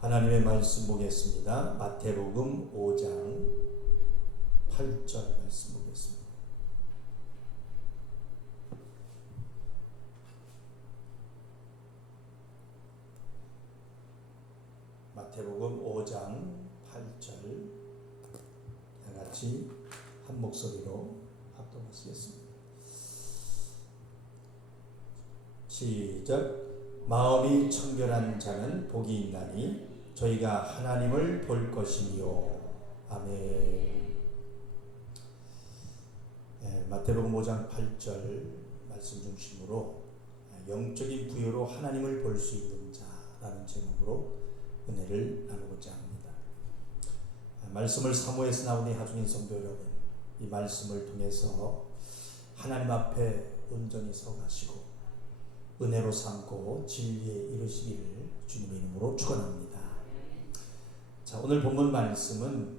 하나님의 말씀 보겠습니다. 마태복음 5장 8절 말씀 보겠습니다. 마태복음 5장 8절 다 같이 한 목소리로 합독하시겠습니다. 시작. 마음이 청결한 자는 복이 있나니 저희가 하나님을 볼 것이니요. 아멘. 마태복음 5장 8절 말씀 중심으로 영적인 부여로 하나님을 볼 수 있는 자라는 제목으로 은혜를 나누고자 합니다. 말씀을 사모해서 나오니 하중인 성도 여러분, 이 말씀을 통해서 하나님 앞에 온전히 서가시고 은혜로 삼고 진리에 이르시기를 주님의 이름으로 축원합니다. 자, 오늘 본문 말씀은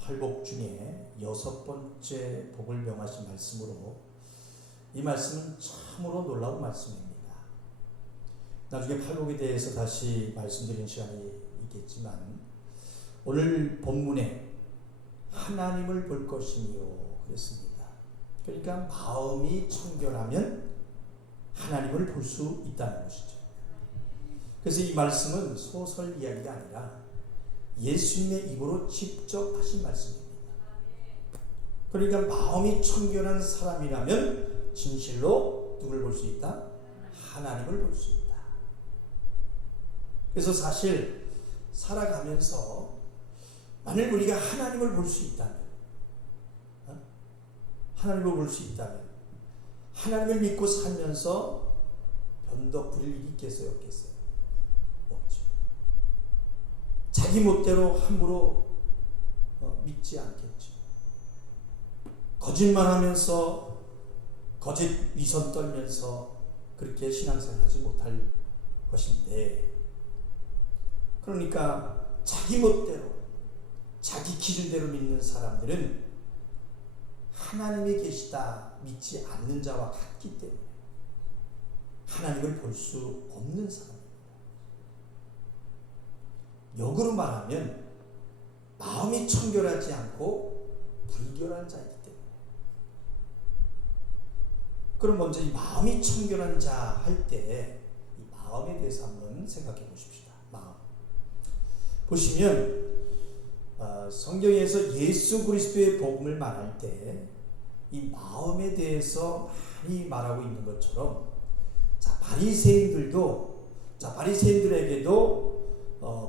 팔복 중에 6번째 복을 명하신 말씀으로, 이 말씀은 참으로 놀라운 말씀입니다. 나중에 팔복에 대해서 다시 말씀드리는 시간이 있겠지만, 오늘 본문에 하나님을 볼 것이니요 그랬습니다. 그러니까 마음이 청결하면 하나님을 볼 수 있다는 것이죠. 그래서 이 말씀은 소설 이야기가 아니라 예수님의 입으로 직접 하신 말씀입니다. 그러니까 마음이 청결한 사람이라면 진실로 누굴 볼 수 있다? 하나님을 볼 수 있다. 그래서 사실 살아가면서 만일 우리가 하나님을 볼 수 있다면, 하나님을 볼 수 있다면, 하나님을 믿고 살면서 변덕 부릴 일이 있겠어요, 없겠어요? 없죠. 자기 멋대로 함부로 믿지 않겠죠. 거짓말하면서 거짓 위선 떨면서 그렇게 신앙생활하지 못할 것인데, 그러니까 자기 멋대로 자기 기준대로 믿는 사람들은 하나님이 계시다 믿지 않는 자와 같기 때문에 하나님을 볼 수 없는 사람입니다. 역으로 말하면 마음이 청결하지 않고 불결한 자이기 때문에. 그럼 먼저 이 마음이 청결한 자 할 때 이 마음에 대해서 한번 생각해 보십시다. 마음. 보시면 성경에서 예수 그리스도의 복음을 말할 때 이 마음에 대해서 많이 말하고 있는 것처럼, 바리새인들에게도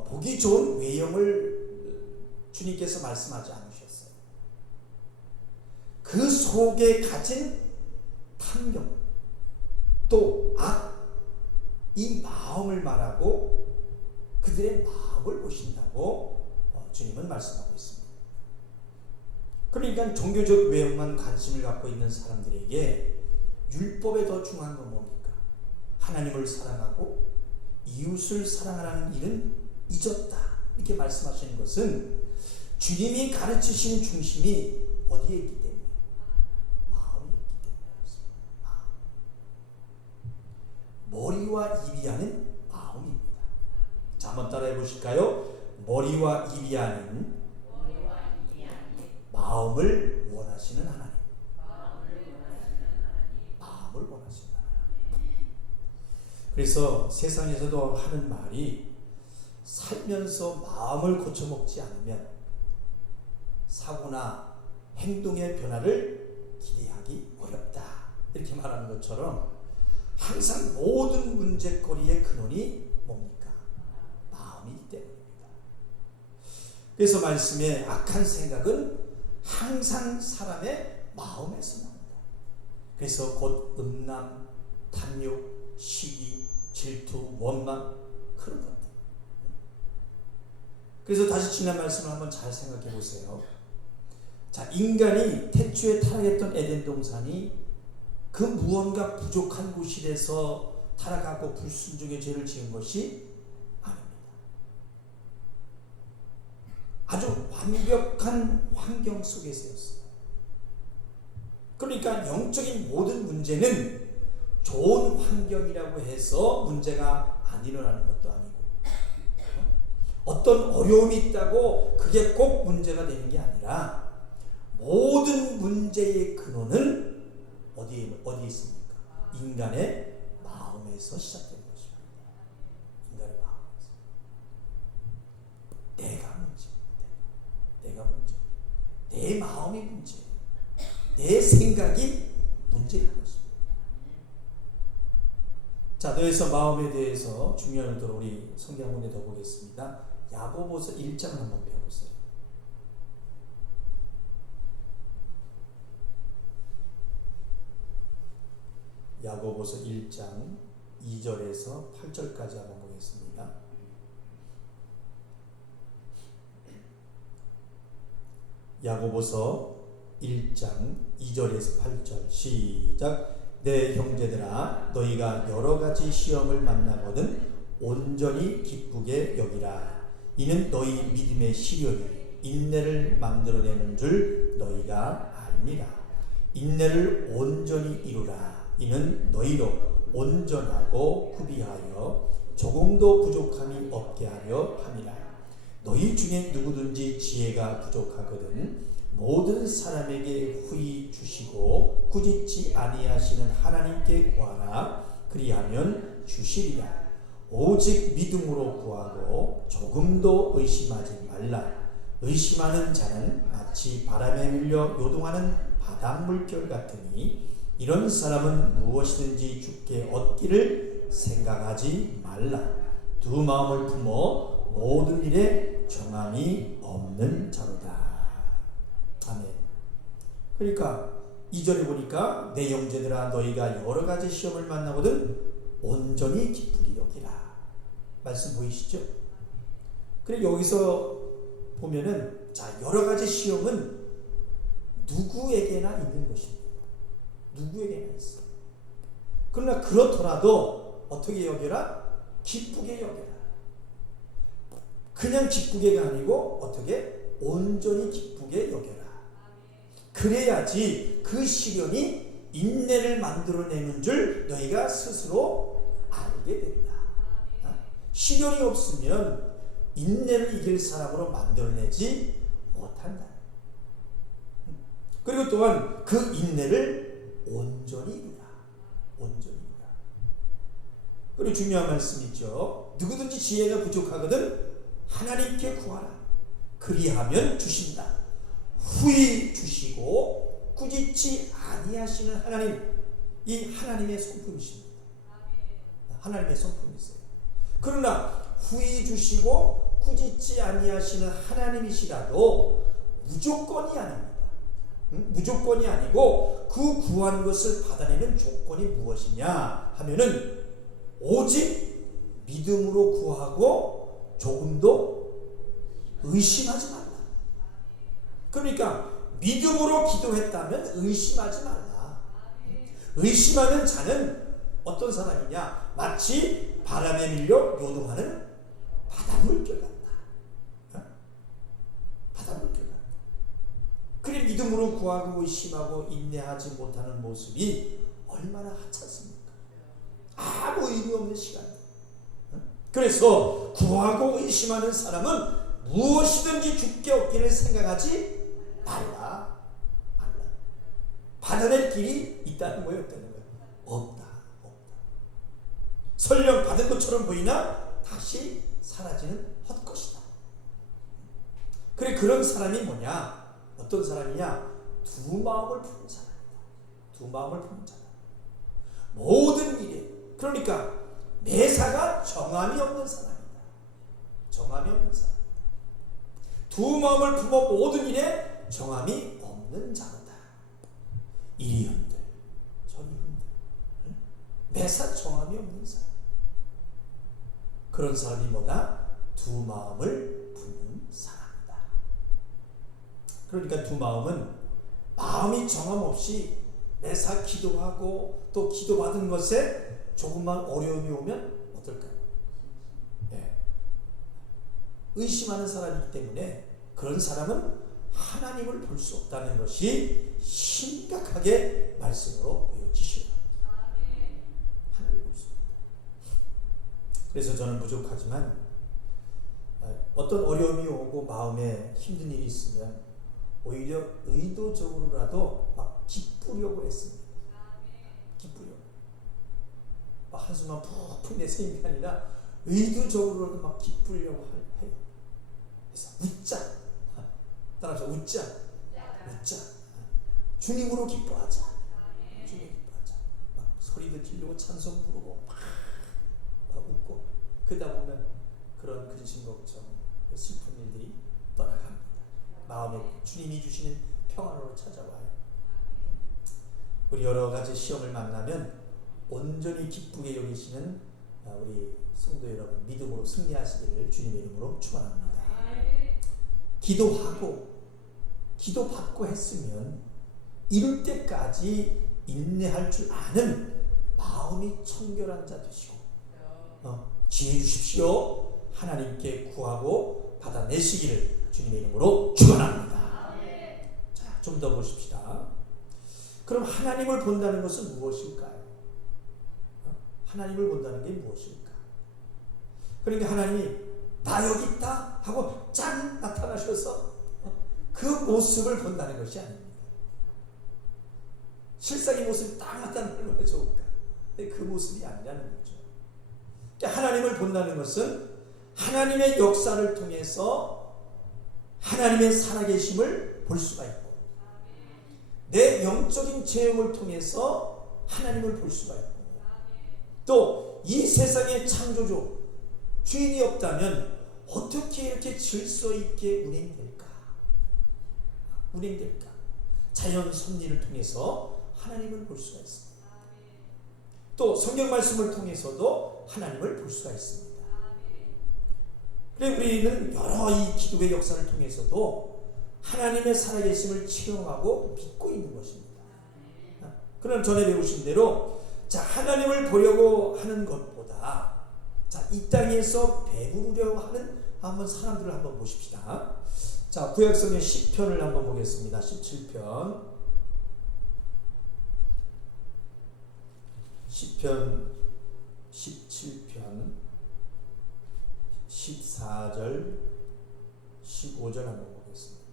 보기 좋은 외형을 주님께서 말씀하지 않으셨어요. 그 속에 가진 탐욕, 또 악, 이 마음을 말하고 그들의 마음을 보신다고 주님은 말씀하고 있습니다. 그러니까 종교적 외형만 관심을 갖고 있는 사람들에게 율법에 더 중요한 건 뭡니까? 하나님을 사랑하고 이웃을 사랑하라는 일은 잊었다, 이렇게 말씀하시는 것은 주님이 가르치신 중심이 어디에 있기 때문에? 마음에 있기 때문에 그렇습니다. 머리와 입이 아닌 마음입니다. 자, 한번 따라해 보실까요? 머리와 입이 아닌 마음을 원하시는 하나님. 마음을 원하시는 하나님. 그래서 세상에서도 하는 말이, 살면서 마음을 고쳐먹지 않으면 사고나 행동의 변화를 기대하기 어렵다, 이렇게 말하는 것처럼 항상 모든 문제거리의 근원이 뭡니까? 마음이기 때문입니다. 그래서 말씀에 악한 생각은 항상 사람의 마음에서 나옵니다. 그래서 곧 음란, 탐욕, 시기, 질투, 원망, 그런 것들. 그래서 다시 지난 말씀을 한번 잘 생각해 보세요. 자, 인간이 태초에 타락했던 에덴 동산이 그 무언가 부족한 곳이라서 타락하고 불순종의 죄를 지은 것이 아닙니다. 아주 완벽한 환경 속에서였어요. 그러니까 영적인 모든 문제는 좋은 환경이라고 해서 문제가 안 일어나는 것도 아니고, 어떤 어려움이 있다고 그게 꼭 문제가 되는 게 아니라 모든 문제의 근원은 어디에 있습니까? 인간의 마음에서 시작되는 것입니다. 인간의 마음에서. 내가 문제입니다. 내가 문제. 내 마음이 문제. 내 생각이 문제인 것입니다. 자, 더해서 마음에 대해서 중요한 의도로 우리 성경 한 군데 더 보겠습니다. 야고보서 1장 한번 펴보세요. 야고보서 1장 2절에서 8절까지 한번 보겠습니다. 야고보서 1장 2절에서 8절 시작. 내 형제들아 너희가 여러 가지 시험을 만나거든 온전히 기쁘게 여기라. 이는 너희 믿음의 시련이 인내를 만들어내는 줄 너희가 알미라. 인내를 온전히 이루라. 이는 너희로 온전하고 구비하여 조금도 부족함이 없게 하려 함이라. 너희 중에 누구든지 지혜가 부족하거든 모든 사람에게 후히 주시고 꾸짖지 아니하시는 하나님께 구하라. 그리하면 주시리라. 오직 믿음으로 구하고 조금도 의심하지 말라. 의심하는 자는 마치 바람에 밀려 요동하는 바닷물결 같으니 이런 사람은 무엇이든지 주께 얻기를 생각하지 말라. 두 마음을 품어 모든 일에 정함이 없는 자로다. 아멘. 그러니까 2절에 보니까 내 형제들아 너희가 여러 가지 시험을 만나거든 온전히 기쁘게 여기라. 말씀 보이시죠? 그래 여기서 보면은 자 여러 가지 시험은 누구에게나 있는 것입니다. 누구에게나 있어. 그러나 그렇더라도 어떻게 여겨라? 기쁘게 여겨라. 그냥 기쁘게가 아니고 어떻게? 온전히 기쁘게 여겨라. 그래야지 그 시련이 인내를 만들어내는 줄 너희가 스스로 알게 된다. 시련이 없으면 인내를 이길 사람으로 만들어내지 못한다. 그리고 또한 그 인내를 온전히 이루라. 온전히 이루라. 그리고 중요한 말씀 있죠. 누구든지 지혜가 부족하거든 하나님께 구하라. 그리하면 주신다. 후히 주시고 꾸짖지 아니하시는 하나님. 이 하나님의 성품이십니다. 하나님의 성품이세요. 그러나 후히 주시고 꾸짖지 아니하시는 하나님이시라도 무조건이 아닙니다. 무조건이 아니고 그 구한 것을 받아내는 조건이 무엇이냐 하면은 오직 믿음으로 구하고 조금도 의심하지 말라. 그러니까 믿음으로 기도했다면 의심하지 말라. 의심하는 자는 어떤 사람이냐? 마치 바람에 밀려 요동하는 바닷물결 같다. 바닷물결 같다. 그래 믿음으로 구하고 의심하고 인내하지 못하는 모습이 얼마나 하찮습니까? 아무 의미 없는 시간이에요. 그래서 구하고 의심하는 사람은 무엇이든지 주께 얻기를 생각하지 말라. 받아낼 길이 있다는 거예요? 없다는 거예요? 없다. 설령 받은 것처럼 보이나 다시 사라지는 헛것이다. 그래 그런 사람이 뭐냐? 어떤 사람이냐? 두 마음을 품은 사람이다. 두 마음을 품은 자다. 모든 일에 그러니까 매사가 정함이 없는 사람이다. 정함이 없는 사람. 두 마음을 품어 모든 일에 정함이 없는 자로다. 이리 흔들 저리 흔들. 매사 정함이 없는 사람. 그런 사람이 뭐다? 두 마음을 품는 사람이다. 그러니까 두 마음은 마음이 정함 없이 매사 기도하고 또 기도받은 것에 조금만 어려움이 오면 어떨까요? 의심하는 사람이기 때문에 그런 사람은 하나님을 볼 수 없다는 것이 심각하게 말씀으로 보여지시오. 하나님을 볼 수 없다. 그래서 저는 부족하지만 어떤 어려움이 오고 마음에 힘든 일이 있으면 오히려 의도적으로라도 막 기쁘려고 했습니다. 기쁘려고. 막 한숨만 푹푹 내쉬는 게 아니라 의도적으로라도 막 기쁘려고 해요. 그래서 웃자. 따라서 웃자. 웃자. 주님으로 기뻐하자. 주님 기뻐하자. 막 소리도 지르고 찬송 부르고 막 웃고 그러다 보면 그런 근심 걱정 슬픈 일들이 떠나갑니다. 마음에 주님이 주시는 평안으로 찾아와요. 우리 여러 가지 시험을 만나면 온전히 기쁘게 여기시는 우리 성도 여러분 믿음으로 승리하시기를 주님의 이름으로 축원합니다. 기도하고 기도받고 했으면 이룰 때까지 인내할 줄 아는 마음이 청결한 자 되시고 지혜 주십시오. 하나님께 구하고 받아내시기를 주님의 이름으로 축원합니다. 자, 좀 더 보십시다. 그럼 하나님을 본다는 것은 무엇일까요? 하나님을 본다는 게 무엇일까? 그러니까 하나님이 나 여기 있다 하고 짠 나타나셔서 그 모습을 본다는 것이 아닙니다. 실상의 모습이 딱 나타나는 얼마나 좋을까? 근데 그 모습이 아니라는 거죠. 하나님을 본다는 것은 하나님의 역사를 통해서 하나님의 살아계심을 볼 수가 있고 내 영적인 체험을 통해서 하나님을 볼 수가 있고 또 이 세상의 창조주 주인이 없다면 어떻게 이렇게 질서 있게 운행될까? 자연 섭리를 통해서 하나님을 볼 수가 있습니다. 또 성경 말씀을 통해서도 하나님을 볼 수가 있습니다. 그래 우리는 여러 이 기독의 역사를 통해서도 하나님의 살아계심을 체험하고 믿고 있는 것입니다. 그럼 전에 배우신 대로 자 하나님을 보려고 하는 것보다 자 이 땅에서 배부르려고 하는 한번 사람들을 한번 보십시다. 자 구약성의 시편을 한번 보겠습니다. 17편 시편 17편 14절 15절 한번 보겠습니다.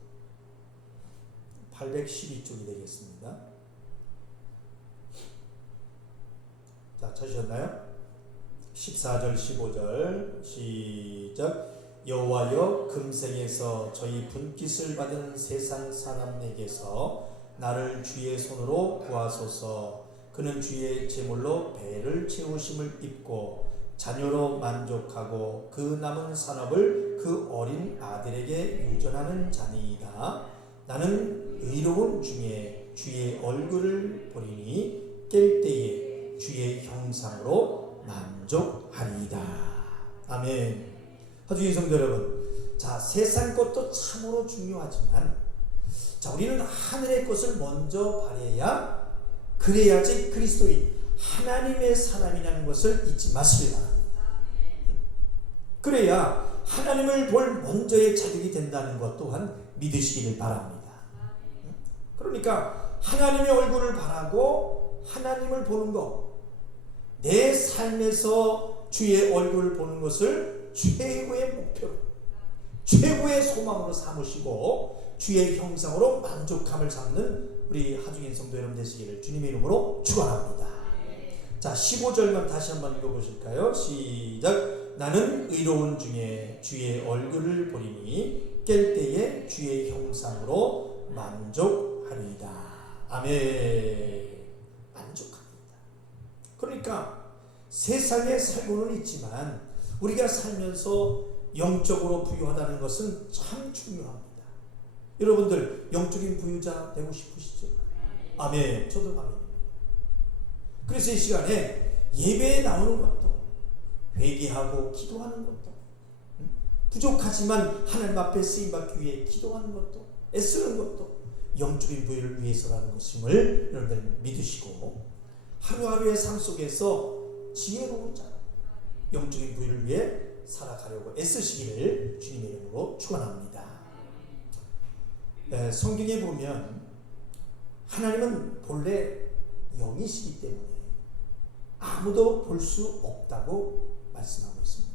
812쪽이 되겠습니다. 자 찾으셨나요? 14절 15절 시작. 여호와여 금생에서 저희 분깃을 받은 세상 사람에게서 나를 주의 손으로 구하소서. 그는 주의 제물로 배를 채우심을 입고 자녀로 만족하고 그 남은 산업을 그 어린 아들에게 유전하는 자니이다. 나는 의로운 중에 주의 얼굴을 보리니 깰 때에 주의 형상으로 만족하리이다. 아멘. 하주의 성도 여러분, 자 세상 것도 참으로 중요하지만 자 우리는 하늘의 것을 먼저 바라야 그래야지 그리스도인 하나님의 사람이라는 것을 잊지 마시기 바랍니다. 그래야 하나님을 볼 먼저의 자격이 된다는 것 또한 믿으시기를 바랍니다. 그러니까 하나님의 얼굴을 바라고 하나님을 보는 것, 내 삶에서 주의 얼굴을 보는 것을 최고의 목표로, 최고의 소망으로 삼으시고 주의 형상으로 만족함을 잡는 우리 하중인 성도 여러분 되시기를 주님의 이름으로 축원합니다. 자 15절만 다시 한번 읽어보실까요? 시작. 나는 의로운 중에 주의 얼굴을 보리니 깰 때에 주의 형상으로 만족하리이다. 아멘. 만족합니다. 그러니까 세상에 살고는 있지만 우리가 살면서 영적으로 부유하다는 것은 참 중요합니다. 여러분들 영적인 부유자 되고 싶으시죠? 아멘. 저도 아멘입니다. 그래서 이 시간에 예배에 나오는 것도 회개하고 기도하는 것도 부족하지만 하나님 앞에 쓰임받기 위해 기도하는 것도 애쓰는 것도 영적인 부유를 위해서라는 것임을 여러분들 믿으시고 하루하루의 삶 속에서 지혜로운 자 영적인 부유를 위해 살아가려고 애쓰시기를 주님의 이름으로 축원합니다. 성경에 보면 하나님은 본래 영이시기 때문에 아무도 볼 수 없다고 말씀하고 있습니다.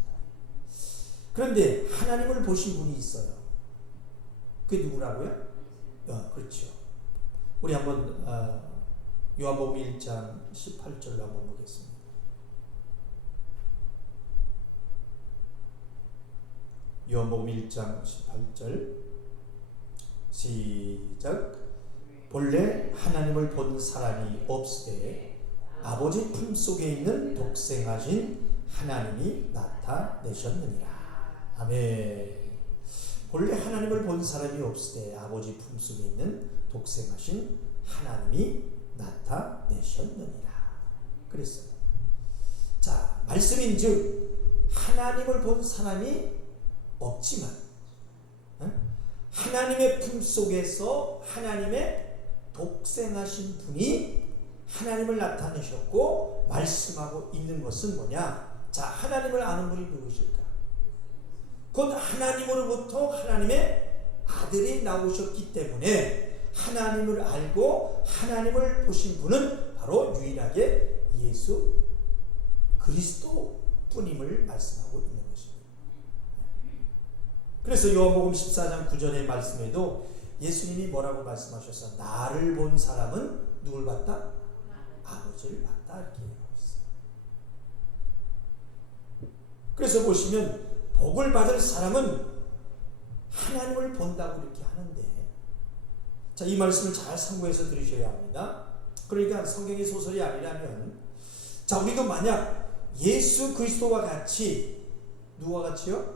그런데 하나님을 보신 분이 있어요. 그게 누구라고요? 그렇죠. 우리 한번 요한복음 1장 18절로 한번 보겠습니다. 요한복음 1장 18절 시작. 본래 하나님을 본 사람이 없으되 아버지 품속에 있는 독생하신 하나님이 나타내셨느니라. 아멘. 본래 하나님을 본 사람이 없으되 아버지 품속에 있는 독생하신 하나님이 나타내셨느니라 그랬어요. 자, 말씀인즉 하나님을 본 사람이 없지만 하나님의 품속에서 하나님의 독생하신 분이 하나님을 나타내셨고 말씀하고 있는 것은 뭐냐? 자, 하나님을 아는 분이 누구실까? 곧 하나님으로부터 하나님의 아들이 나오셨기 때문에 하나님을 알고 하나님을 보신 분은 바로 유일하게 예수 그리스도 뿐임을 말씀하고 있는 것입니다. 그래서 요한복음 14장 9절의 말씀에도 예수님이 뭐라고 말씀하셨어요? 나를 본 사람은 누굴 봤다? 아버지를 봤다 이렇게 얘기하고 있어요. 그래서 보시면 복을 받을 사람은 하나님을 본다고 이렇게 하는데, 자, 이 말씀을 잘 참고해서 들으셔야 합니다. 그러니까 성경의 소설이 아니라면, 자, 우리도 만약 예수 그리스도와 같이, 누구와 같이요?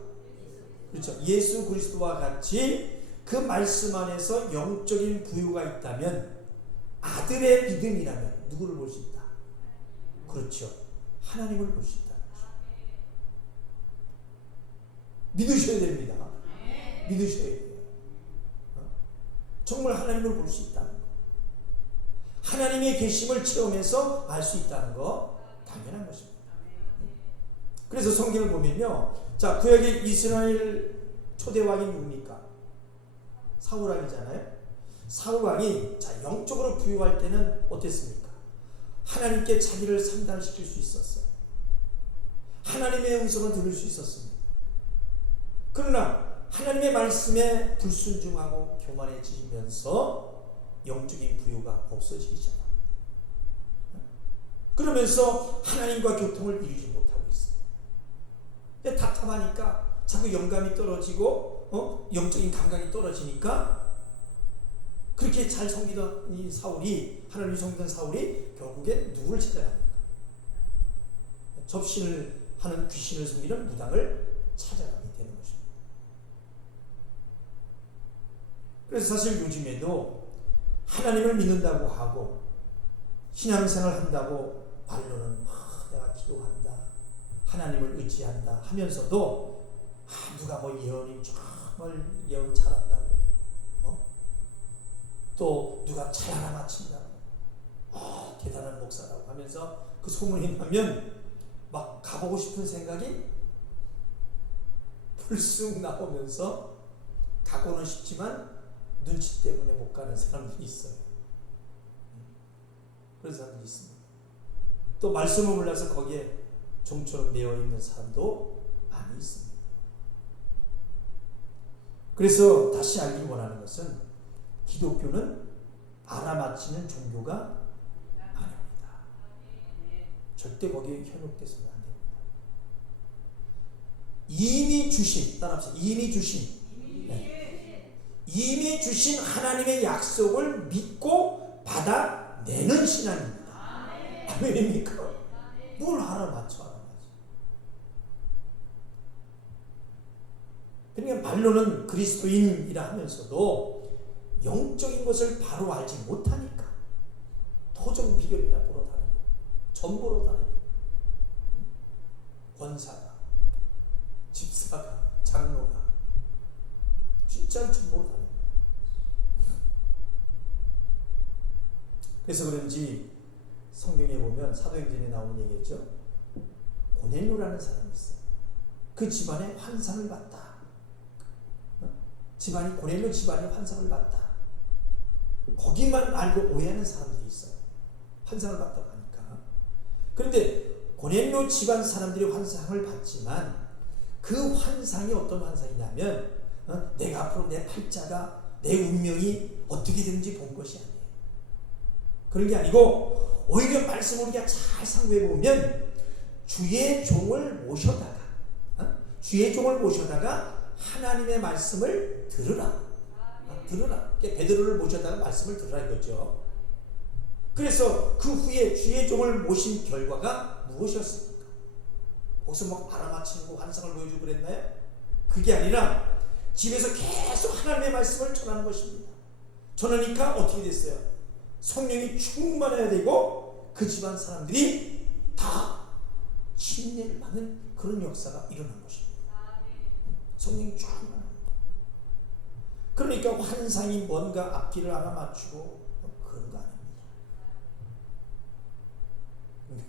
그렇죠. 예수 그리스도와 같이 그 말씀 안에서 영적인 부유가 있다면, 아들의 믿음이라면 누구를 볼 수 있다? 그렇죠. 하나님을 볼 수 있다. 믿으셔야 됩니다. 믿으셔야 돼요. 정말 하나님을 볼 수 있다는 거, 하나님의 계심을 체험해서 알 수 있다는 거 당연한 것입니다. 그래서 성경을 보면요, 자, 구약의 이스라엘 초대왕이 누굽니까? 사울왕이잖아요. 사울왕이 자, 영적으로 부유할 때는 어땠습니까? 하나님께 자기를 상달시킬 수 있었어요. 하나님의 음성을 들을 수 있었습니다. 그러나 하나님의 말씀에 불순종하고 교만해지면서 영적인 부유가 없어지기 시작합니다. 그러면서 하나님과 교통을 이루지 못하고 있어요. 답답하니까 자꾸 영감이 떨어지고 영적인 감각이 떨어지니까 그렇게 잘 섬기던 이 사울이, 하나님을 섬기던 사울이 결국에 누구를 찾아갑니까? 접신을 하는 귀신을 섬기는 무당을 찾아가게 되는 것입니다. 그래서 사실 요즘에도 하나님을 믿는다고 하고 신앙생활 한다고 말로는 내가 기도한다, 하나님을 의지한다 하면서도 누가 뭐 예언이 정말 예언 잘한다고, 또 누가 잘 하나 마친다고, 대단한 목사라고 하면서 그 소문이 나면 막 가보고 싶은 생각이 불쑥 나오면서 가고는 싶지만 눈치 때문에 못 가는 사람들이 있어요. 그런 사람들이 있습니다. 또 말씀을 몰라서 거기에 종처럼 매여 있는 사람도 많이 있습니다. 그래서 다시 알기 원하는 것은 기독교는 알아맞히는 종교가 아닙니다. 절대 거기에 현혹돼서는 안 됩니다. 이미 주신, 따라합시다. 이미 주신, 이미 주신 하나님의 약속을 믿고 받아내는 신앙입니다. 아멘입니까? 뭘 알아맞혀. 그러니까 말로는 그리스도인이라 하면서도 영적인 것을 바로 알지 못하니까 도적 비결이나 보러 다니고 전보러 다니고 권사가, 집사가, 장로가 진짜로 전보러 다니고, 그래서 그런지 성경에 보면 사도행전에 나오는 얘기겠죠. 고넬료라는 사람이 있어요. 그 집안에 환상을 봤다. 집안이, 고넬료 집안이 환상을 봤다. 거기만 알고 오해하는 사람들이 있어요. 환상을 봤다고 하니까. 그런데 고넬료 집안 사람들이 환상을 봤지만 그 환상이 어떤 환상이냐면 내가 앞으로 내 팔자가 내 운명이 어떻게 되는지 본 것이 아니에요. 그런 게 아니고 오히려 말씀을 우리가 잘 상고해 보면 주의 종을 모셔다가 하나님의 말씀을 들으라. 베드로를 모셔다가 말씀을 들으라 이거죠. 그래서 그 후에 주의 종을 모신 결과가 무엇이었습니까? 거기서 막 알아맞히는 거 환상을 보여주고 그랬나요? 그게 아니라 집에서 계속 하나님의 말씀을 전하는 것입니다. 전하니까 어떻게 됐어요? 성령이 충만해야 되고 그 집안 사람들이 다 침례를 받는 그런 역사가 일어난 것입니다. 성령이 충만합니다. 그러니까 환상이 뭔가 앞길을 알아맞추고 그런 거 아닙니다.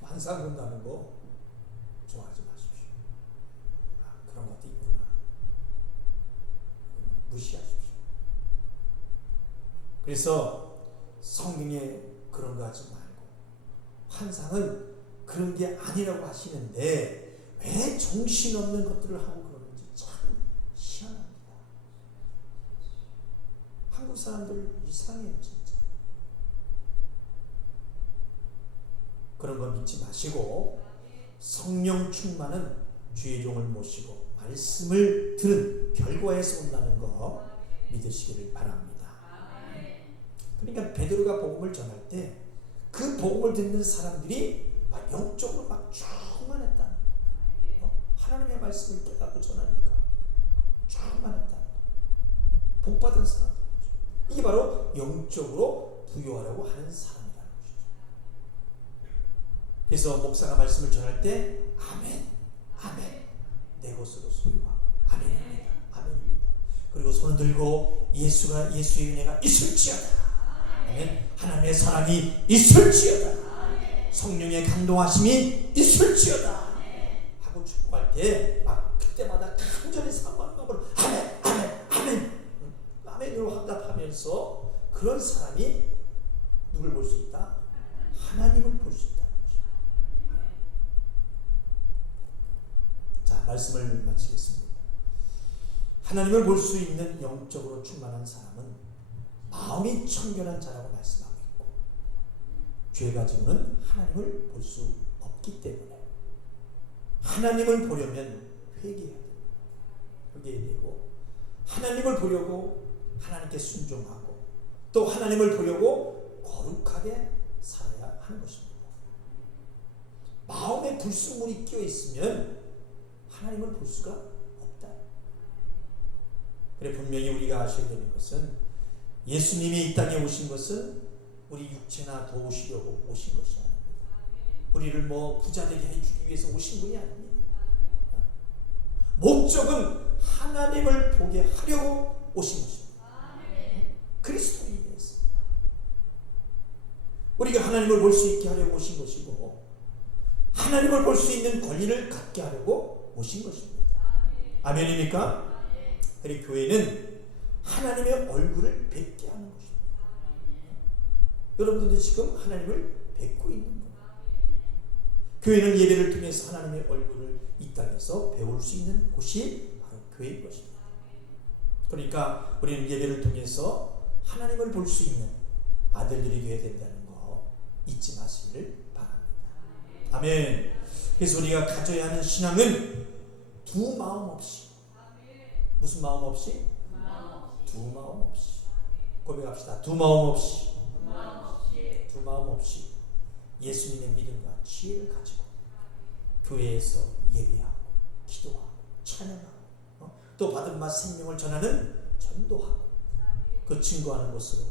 환상 본다는 거 좋아하지 마십시오. 그런 것도 있구나. 무시하십시오. 그래서 성경에 그런 거 하지 말고 환상은 그런 게 아니라고 하시는데 왜 정신없는 것들을 하고 그러는지 참 희한합니다. 한국 사람들 이상해요 진짜. 그런 거 믿지 마시고 성령 충만은 주의 종을 모시고 말씀을 들은 결과에서 온다는 거 믿으시기를 바랍니다. 그러니까 베드로가 복음을 전할 때 그 복음을 듣는 사람들이 막 영적으로 막 충만했다는 거예요. 하나님의 말씀을 깨닫고 전하니까 충만했다는 거예요. 복받은 사람들. 이게 바로 영적으로 부유하라고 하는 사람이라는 것이죠. 그래서 목사가 말씀을 전할 때 아멘, 아멘, 내 것으로 소유하고 아멘입니다, 아멘입니다. 그리고 손을 들고 예수의 은혜가 있을지어다. 하나님의 사랑이 있을지어다. 성령의 감동하심이 있을지어다. 하고 축복할 때 막 그때마다 간절히 사모하는 마음으로 아멘, 아멘, 아멘, 아멘으로 화답하면서 그런 사람이 누굴 볼 수 있다? 하나님을 볼 수 있다는 것입니다. 자, 말씀을 마치겠습니다. 하나님을 볼 수 있는 영적으로 충만한 사람은 마음이 청결한 자라고 말씀하고 있고 죄 가지고는 하나님을 볼 수 없기 때문에 하나님을 보려면 회개해야 되고 하나님을 보려고 하나님께 순종하고 또 하나님을 보려고 거룩하게 살아야 하는 것입니다. 마음에 불순물이 끼어 있으면 하나님을 볼 수가 없다. 그래 분명히 우리가 아셔야 되는 것은 예수님이 이 땅에 오신 것은 우리 육체나 도우시려고 오신 것이 아닙니다. 우리를 부자 되게 해주기 위해서 오신 분이 아닙니다. 목적은 하나님을 보게 하려고 오신 것입니다. 그리스도를 위해서 우리가 하나님을 볼 수 있게 하려고 오신 것이고 하나님을 볼 수 있는 권리를 갖게 하려고 오신 것입니다. 아멘입니까? 그리고 교회는 하나님의 얼굴을 뵙게 하는 것입니다. 여러분들도 지금 하나님을 뵙고 있는 거예요. 교회는 예배를 통해서 하나님의 얼굴을 이 땅에서 배울 수 있는 곳이 바로 교회인 것입니다. 그러니까 우리는 예배를 통해서 하나님을 볼 수 있는 아들들이 되어야 된다는 거 잊지 마시기를 바랍니다. 아멘. 그래서 우리가 가져야 하는 신앙은 두 마음 없이, 무슨 마음 없이? 두 마음 없이 고백합시다. 두 마음 없이 예수님의 믿음과 지혜를 가지고 교회에서 예배하고 기도하고 찬양하고 또 받은 바 생명을 전하는 전도하고 그 증거하는 것으로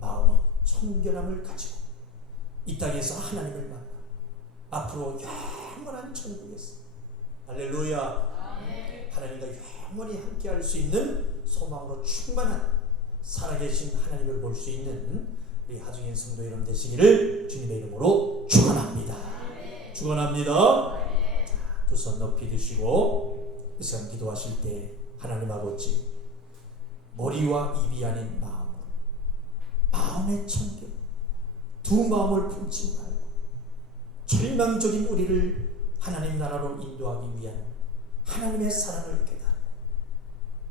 마음이 청결함을 가지고 이 땅에서 하나님을 만나 앞으로 영원한 천국에서 할렐루야 하나님과 영원히 함께할 수 있는 소망으로 충만한 살아계신 하나님을 볼 수 있는 우리 하중인 성도 여러분 되시기를 주님의 이름으로 축원합니다. 축원합니다. 두 손 높이 드시고 이 시간 기도하실 때 하나님 아버지 머리와 입이 아닌 마음의 청결 두 마음을 품지 말고 절망적인 우리를 하나님 나라로 인도하기 위한 하나님의 사랑을 깨달아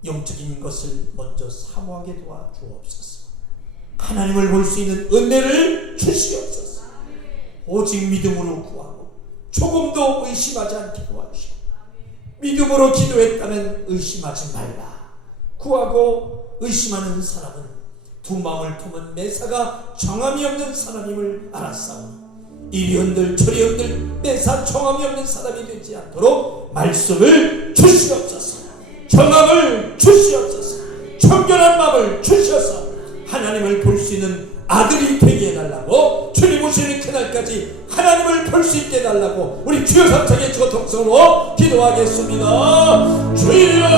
영적인 것을 먼저 사모하게 도와주옵소서. 하나님을 볼 수 있는 은혜를 주시옵소서. 오직 믿음으로 구하고 조금도 의심하지 않게 도와주시고, 믿음으로 기도했다면 의심하지 말라. 구하고 의심하는 사람은 두 마음을 품은 매사가 정함이 없는 사람임을 알았사오니 이리 흔들 저리 흔들 매사 정함이 없는 사람이 되지 않도록 말씀을 주시옵소서. 정함을 주시옵소서. 청결한 마음을 주셔서 하나님을 볼 수 있는 아들이 되게 해달라고, 주님 오시는 그날까지 하나님을 볼 수 있게 해달라고 우리 주여 삼창의 주거 통성으로 기도하겠습니다. 주여